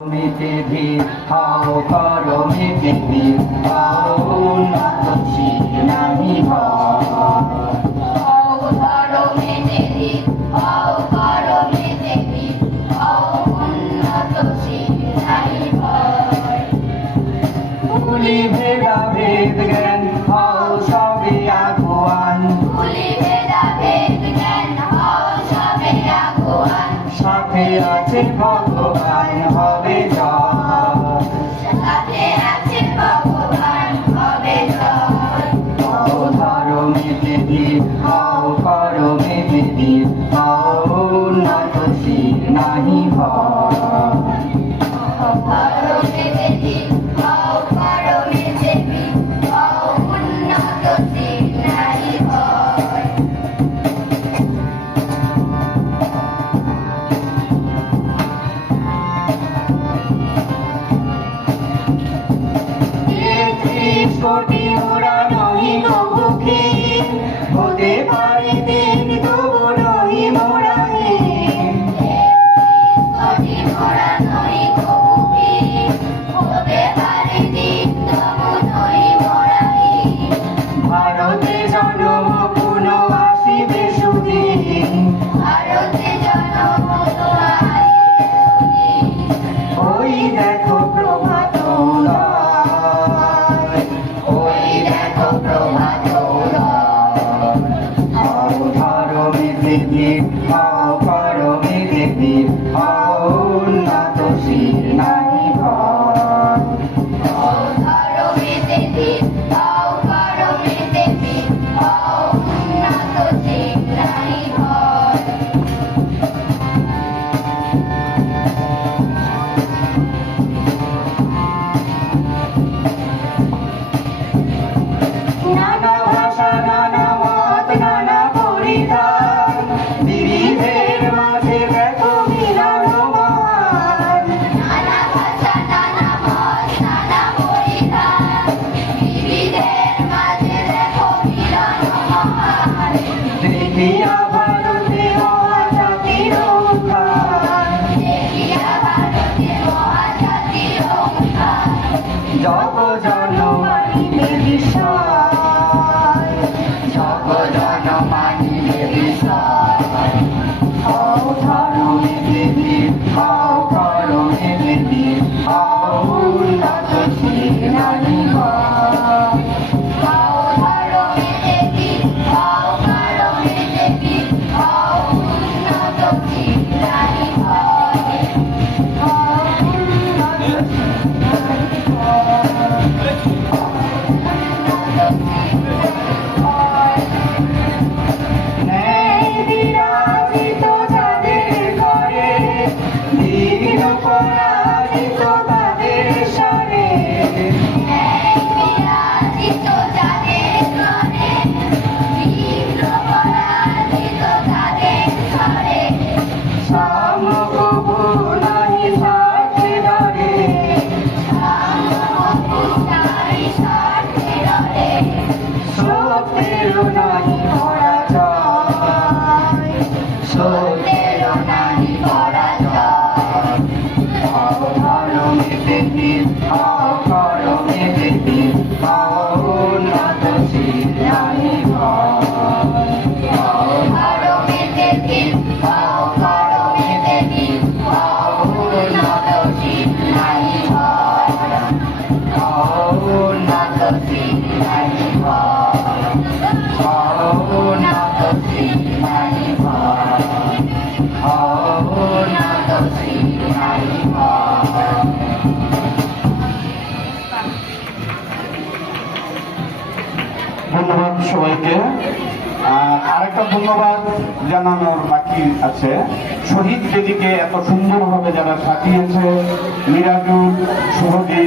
মিটিভি হাও করো মিটিভি হাও উন্নত শীত নাহি হাও ধরো মিটিভি হাও করো মিটিভি হাও উন্নত শীত নাহি ভয়। ভুলি ভেদাভেদ জ্ঞান হাও সবে আগুয়ান ভুলি ভেদাভেদ জ্ঞান হাও সবে আগুয়ান। সাথে আছে ভগবান হবে জয়। সাথে আছে ভগবান হবে জয়। হাও ধরো মিটিভি হাও করো মিটিভি হাও উন্নত শীত নাহি ভয়। হাও ধরো মিটিভি হাও করো মিটিভি হাও উন্নত শীত নাহি ভয়। কোটি মোরা নহি কবুকে হতে পারে দিন তবু নহি মোরা কোটি মোরা নহি কবুকে হতে পারে দিন তবু নহি মোরা ভারতে জন্ম পুনঃ আসিবে সুদিন ভারতে জন্ম আসিবে সুদিন। ওই দেখো প্রভাত উদয় ওই দেখো প্রভাত উদয়। হাও ধরো মিটিভি হাও করো মিটিভি হাও উন্নত শীত নাহি ভয়। হাও ধরো মিটিভি হাও করো মিটিভি হাও উন্নত শীত নাহি ভয়। নানা ভাষা নানা মত নানা পরিধান বিবিধের মাঝে দেখো মিলন মহান। নানা ভাষা নানা মত নানা পরিধান বিবিধের মাঝে দেখো মিলন মহান। দেখিয়া ভারতে মহাজাতির উত্থান দেখিয়া ভারতে মহাজাতির উত্থান। জগ জনমানিবে বিষয় জগ জনমানিবে বিষয়। হাও ধরো মিটিভি হাও করো মিটিভি হাও উন্নত শীত নাহি ভয়। হাও ধরো মিটিভি হাও করো মিটিভি হাও উন্নত শীত নাহি ভয়। হাও উন্নত শীত নাহি ভয়। ন্যায় বিরাজিত যাদের ঘরে দীন পরাজিত তাদের স্বরে ন্যায় বিরাজিত যাদের ঘরে বিঘ্ন পরাজিত তাদের স্বরে। সামকবু নাহি সাথে ধরে সামগ্রী স্বার্থে ররে। সত্যেরও নাহি পরাজয় সত্যেরও নাহি পরাজয়। হাও ধরো মিটিভি হাও করো মিটিভি হাও উন্নত শীত নাহি ভয়। হাও ধরো মিটিভি হাও করো মিটিভি হাও উন্নত শীত নাহি ভয়। হাও উন্নত শীত নাহি ভয়। হাও উন্নত শীত নাহি ভয়। হাও উন্নত শীত নাহি ভয়। ধন্যবাদ সবাইকে। আরেকটা ধন্যবাদ জানানোর বাকি আছে। শহীদ বেদিকে এত সুন্দরভাবে যারা সাজিয়েছে, মিরাজুল, শুভদীপ,